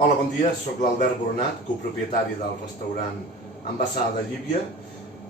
Hola, bon dia, sóc l'Albert Boronat, copropietari del restaurant Ambassada de Llívia,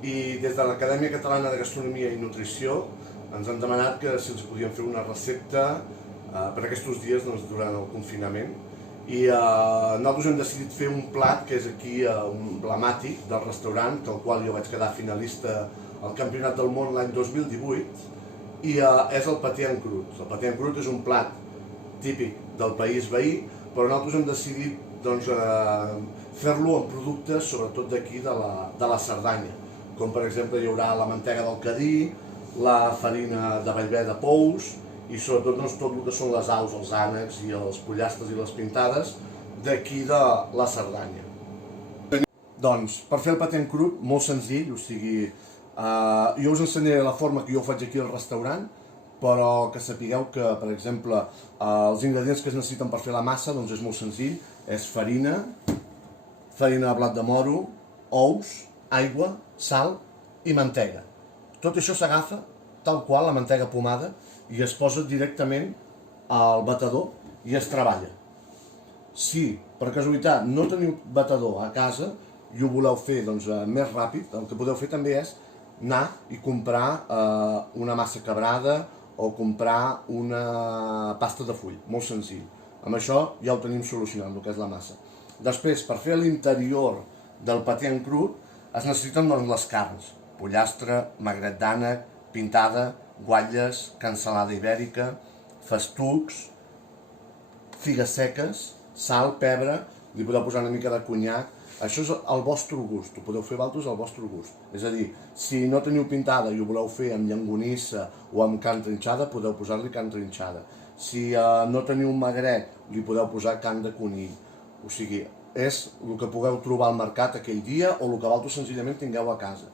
i des de l'Acadèmia Catalana de Gastronomia i Nutrició ens han demanat que si ens podíem fer una recepta per aquests dies durant el confinament. I nosaltres hem decidit fer un plat que és aquí emblemàtic del restaurant, del qual jo vaig quedar finalista al Campionat del Món l'any 2018, i és el paté en crut. El paté en crut és un plat típic del país veí, però nosaltres hem decidit fer-lo amb productes sobretot d'aquí de la Cerdanya, com per exemple hi haurà la mantega del Cadí, la farina de Bellver de Pous i sobretot tot el que són les aus, els ànecs i els pollastres i les pintades d'aquí de la Cerdanya. Doncs per fer el paté en crut, molt senzill, o sigui, jo us ensenyaré la forma que jo ho faig aquí al restaurant, però que sapigueu que, per exemple, els ingredients que es necessiten per fer la massa és molt senzill, és farina de blat de moro, ous, aigua, sal i mantega. Tot això s'agafa tal qual, la mantega pomada, i es posa directament al batedor i es treballa. Si per casualitat no teniu batedor a casa i ho voleu fer més ràpid, el que podeu fer també és anar i comprar una massa quebrada o comprar una pasta de full, molt senzill. Amb això ja ho tenim solucionat, el que és la massa. Després, per fer l'interior del paté en crut, es necessiten les carns, pollastre, magret d'ànec, pintada, guatlles, cansalada ibèrica, festucs, figues seques, sal, pebre, li podeu posar una mica de conyac. Això és al vostre gust, ho podeu fer vosaltres al vostre gust. És a dir, si no teniu pintada i ho voleu fer amb llonganissa o amb carn trinxada, podeu posar-li carn trinxada. Si no teniu magret, li podeu posar carn de conill. O sigui, és el que pugueu trobar al mercat aquell dia o el que vosaltres senzillament tingueu a casa.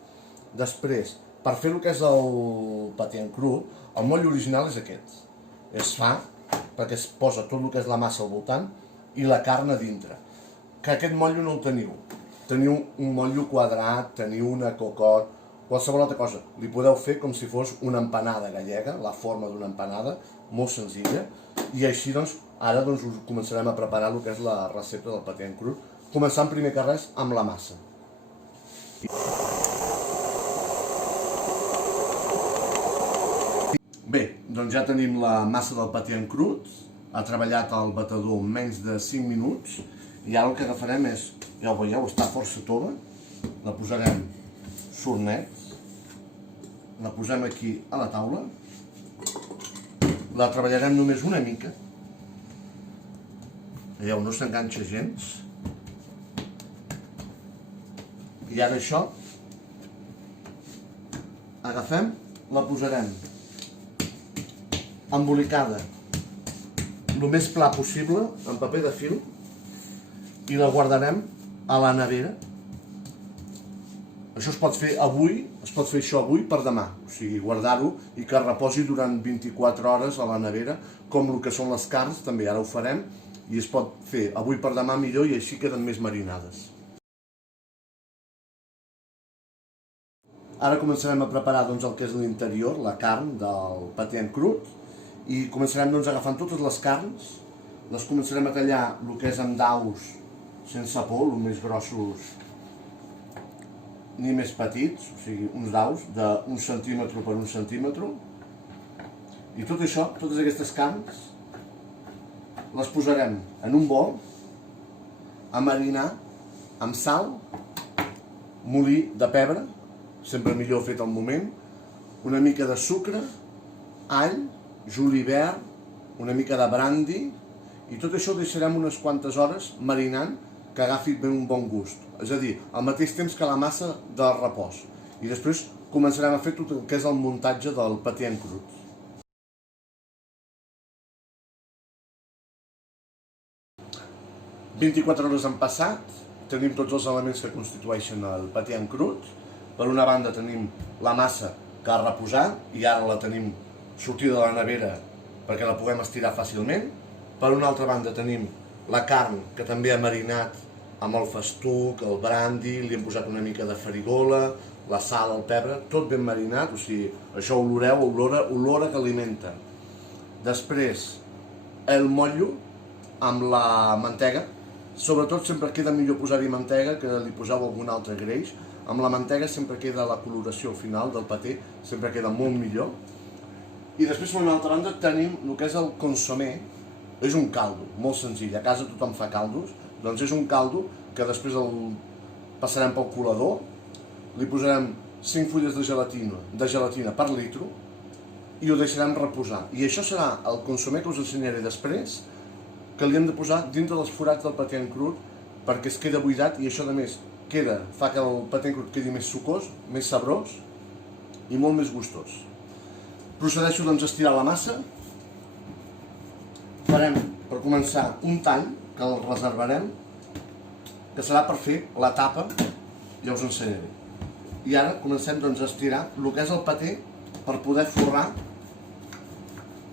Després, per fer el que és el paté en cru, el moll original és aquest. Es fa perquè es posa tot el que és la massa al voltant i la carn a dintre. Que aquest motllo no el teniu. Teniu un motllo quadrat, teniu una cocot, qualsevol altra cosa. Li podeu fer com si fos una empanada gallega, la forma d'una empanada, molt senzilla, i així ara us començarem a preparar el que és la recepta del paté en crut, començant primer que res amb la massa. Bé, doncs ja tenim la massa del paté en crut, ha treballat al batedor menys de 5 minuts, i ara el que agafarem és, ja ho veieu, està força tova, la posarem sornet, la posem aquí a la taula, la treballarem només una mica, veieu, no s'enganxa gens, i ara això, agafem, la posarem embolicada el més pla possible, en paper de fil, i la guardarem a la nevera. Això es pot fer avui, es pot fer això avui per demà, o sigui, guardar-ho i que reposi durant 24 hores a la nevera, com el que són les carns, també ara ho farem, i es pot fer avui per demà millor i així queden més marinades. Ara començarem a preparar el que és l'interior, la carn del paté en crut, i començarem agafant totes les carns, les començarem a tallar el que és amb daus sense por, els més grossos ni més petits, o sigui, uns daus d'1 centímetre per 1 centímetre. I tot això, totes aquestes carns, les posarem en un bol a marinar amb sal, molí de pebre, sempre millor fet al moment, una mica de sucre, all, julivert, una mica de brandy, i tot això ho deixarem unes quantes hores marinant que agafi ben un bon gust. És a dir, al mateix temps que la massa de repòs. I després començarem a fer tot el que és el muntatge del paté en crut. «24 hores han passat, tenim tots els elements que constitueixen el paté en crut. Per una banda tenim la massa que ha reposat i ara la tenim sortida de la nevera perquè la puguem estirar fàcilment. Per una altra banda tenim la carn que també ha marinat amb el festuc, el brandy, li hem posat una mica de farigola, la sal, el pebre, tot ben marinat, o sigui, això oloreu, olora que alimenta. Després, el motllo amb la mantega, Sobretot sempre queda millor posar-hi mantega que li poseu algun altre greix. Amb la mantega sempre queda la coloració al final del paté, sempre queda molt millor. I després per una altra banda tenim el que és el consomé. És un caldo, molt senzill, a casa tothom fa caldos, doncs és un caldo que després el passarem pel colador, li posarem 5 fulles de gelatina per litro i ho deixarem reposar. I això serà el consomé que us ensenyaré després, que li hem de posar dintre dels forats del paté en crud perquè es queda buidat i això a més fa que el paté en crud quedi més sucós, més sabrós i molt més gustós. Procedeixo doncs a estirar la massa. Farem, per començar, un tall, que el reservarem, que serà per fer la tapa, ja us ensenyaré. I ara comencem doncs, a estirar el que és el paté per poder forrar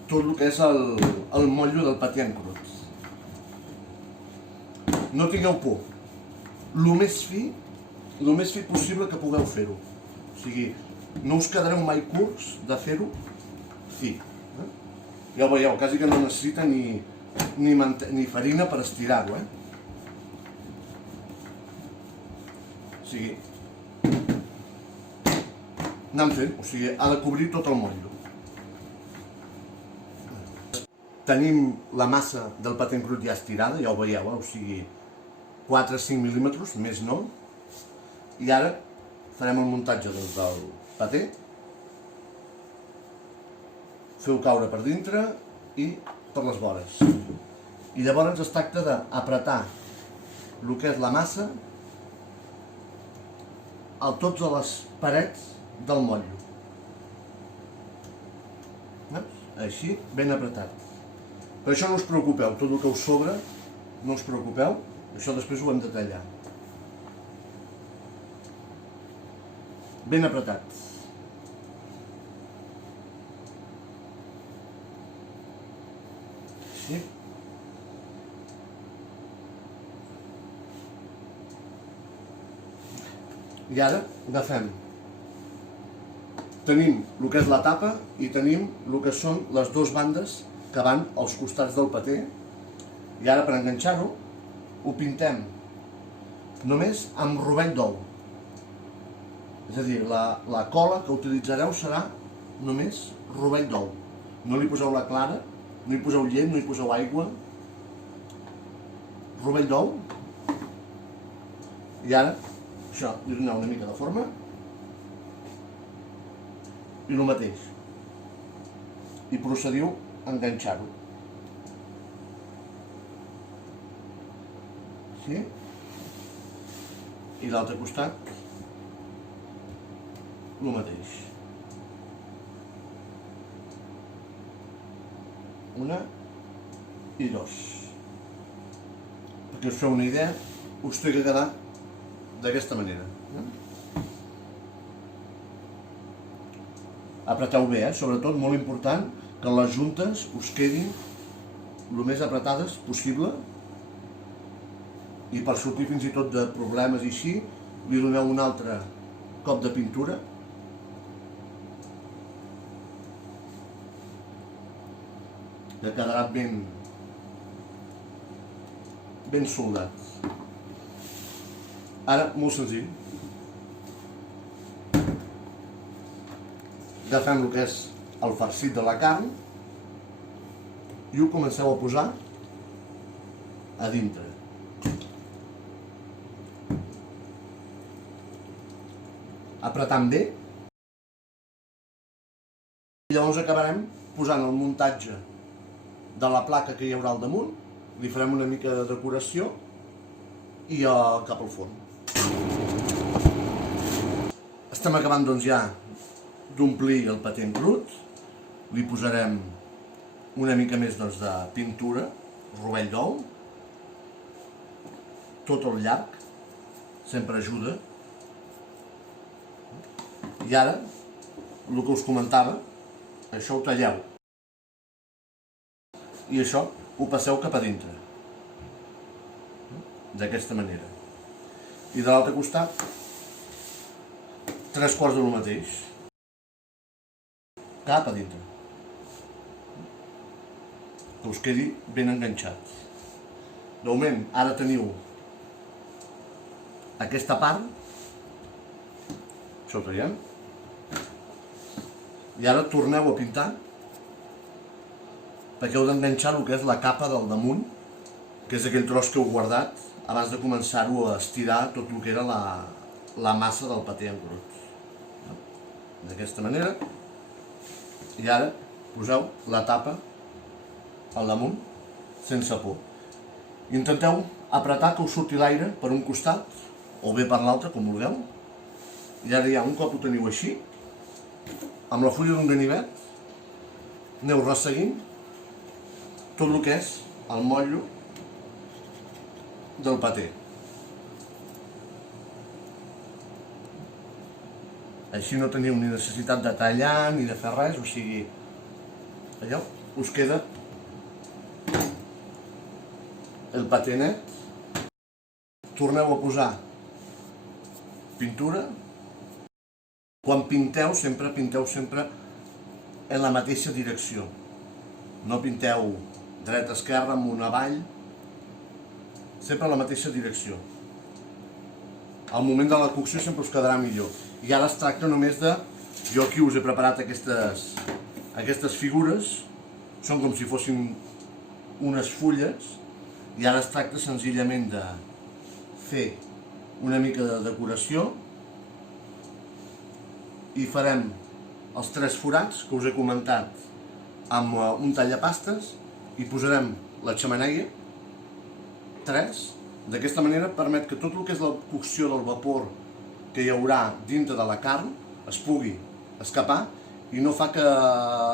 tot el que és el motllo del paté en crut. No tingueu por, el més fi possible que pugueu fer-ho. O sigui, no us quedareu mai curts de fer-ho fi. Ja ho veieu, quasi que no necessita ni farina per estirar-ho, O sigui, anem fent, o sigui, ha de cobrir tot el motllo. Tenim la massa del paté en crut ja estirada, ja ho veieu, o sigui, 4-5 mil·límetres, més no. I ara farem el muntatge del paté. Feu caure per dintre i per les vores. I llavors es tracta d'apretar el que és la massa a totes les parets del motllo. Així, ben apretat. Per això no us preocupeu, tot el que us sobra, no us preocupeu, això després ho hem de tallar. Ben apretats. Així. I ara agafem. Tenim el que és la tapa i tenim el que són les dues bandes que van als costats del paté. I ara per enganxar-ho ho pintem només amb rovell d'ou. És a dir, la cola que utilitzareu serà només rovell d'ou. No li poseu la clara, no hi poseu llet, no hi poseu aigua. Rovell d'ou. I ara, això, li doneu una mica de forma. I el mateix. I procediu a enganxar-ho. Així. I l'altre costat, el mateix. Una i dos. Perquè us feu una idea, us té que quedar d'aquesta manera. Apreteu bé, sobretot, molt important, que les juntes us quedin el més apretades possible i per sortir fins i tot de problemes i així, li doneu un altre cop de pintura. Que quedarà ben soldat. Ara, molt senzill. Agafem el que és el farcit de la carn i ho comenceu a posar a dintre. Apretant bé. I llavors acabarem posant el muntatge de la placa que hi haurà al damunt, li farem una mica de decoració i cap al forn. Estem acabant doncs ja d'omplir el paté en crut, li posarem una mica més doncs, de pintura, rovell d'ou, tot el llarg, sempre ajuda. I ara, el que us comentava, això ho talleu. I això ho passeu cap a dintre. D'aquesta manera. I de l'altre costat, 3/4 del mateix. Cap a dintre. Que us quedi ben enganxat. De moment, ara teniu aquesta part, això ho traiem, i ara torneu a pintar perquè heu d'enganxar el que és la capa del damunt, que és aquell tros que heu guardat abans de començar-ho a estirar tot el que era la massa del paté en crut. D'aquesta manera, i ara poseu la tapa al damunt sense por. Intenteu apretar que us surti l'aire per un costat o bé per l'altre, com vulgueu. I ara ja, un cop ho teniu així, amb la fulla d'un ganivet aneu resseguint tot el que és el motllo del paté. Així no teniu ni necessitat de tallar ni de fer res, o sigui, allò us queda el paté net. Torneu a posar pintura. Quan pinteu sempre en la mateixa direcció. No pinteu dreta, esquerra, amunt, avall, sempre en la mateixa direcció. Al moment de la cocció sempre us quedarà millor. I ara es tracta només de... Jo aquí us he preparat aquestes figures, són com si fossin unes fulles, i ara es tracta senzillament de fer una mica de decoració i farem els 3 forats que us he comentat amb un tallapastes i posarem la xemeneia, 3. D'aquesta manera permet que tot el que és la cocció del vapor que hi haurà dintre de la carn es pugui escapar i no fa que,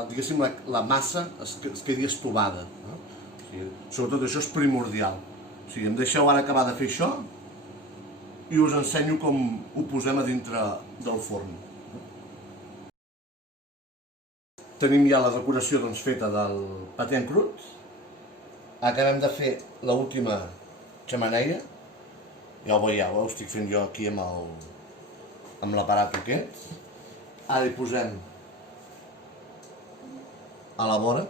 diguéssim, la massa es quedi estovada. No? O sigui, sobretot això és primordial. O sigui, em deixeu ara acabar de fer això i us ensenyo com ho posem a dintre del forn. Tenim ja la decoració feta del paté en crut. Acabem de fer l'última xemeneia. Ja ho veieu, ho estic fent jo aquí amb l'aparat aquest. Ara hi posem a la vora.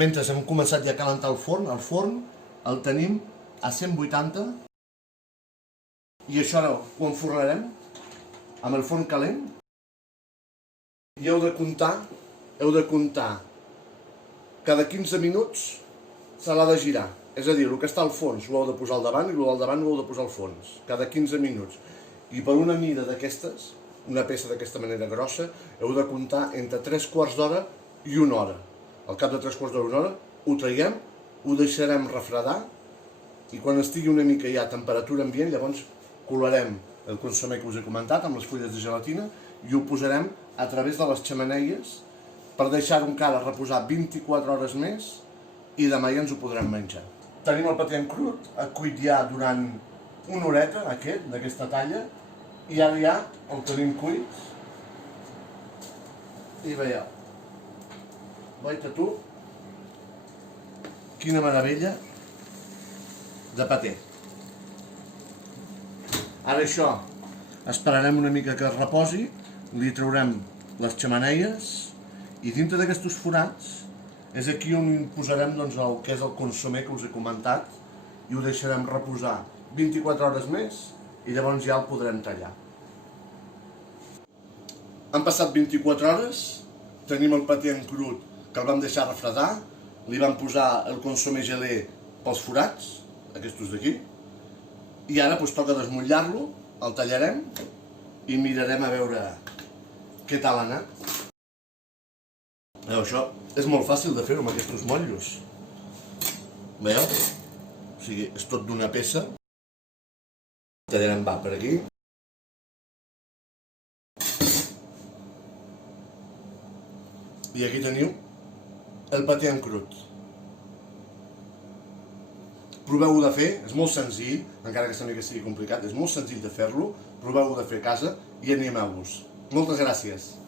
Mentre hem començat ja a calentar el forn el tenim a 180 i això ara ho enfornarem amb el forn calent i heu de comptar cada 15 minuts se l'ha de girar. És a dir, el que està al fons ho heu de posar al davant i el del davant ho heu de posar al fons, cada 15 minuts. I per una mida d'aquestes, una peça d'aquesta manera grossa, heu de comptar entre 3/4 d'hora i 1 hora. Al cap de 3/4 d'hora, 1 hora, ho traiem, ho deixarem refredar i quan estigui una mica ja a temperatura ambient, llavors colarem el consomé que us he comentat amb les fulles de gelatina i ho posarem a través de les xemeneies per deixar-ho encara reposar 24 hores més i demà ja ens ho podrem menjar. Tenim el paté en crut, cuit ja durant una horeta, d'aquesta talla, i ara ja el tenim cuit. I veieu, veita tu, quina meravella de paté. Ara això, esperarem una mica que es reposi, li traurem les xemeneies i dintre d'aquests forats és aquí on posarem el que és el consomé que us he comentat i ho deixarem reposar 24 hores més i llavors ja el podrem tallar. Han passat 24 hores, tenim el paté en crut que el vam deixar refredar, li vam posar el consomé gelé pels forats, aquests d'aquí, i ara toca desmotllar-lo, el tallarem i mirarem a veure què tal ha anat. Això és molt fàcil de fer-ho amb aquests motllos. Veieu? O sigui, és tot d'una peça. Tallarem per aquí. I aquí teniu el paté en crut. Proveu-ho de fer, és molt senzill, encara que sembli que sigui complicat, és molt senzill de fer-lo, proveu-ho de fer a casa i animeu-vos. Moltes gràcies!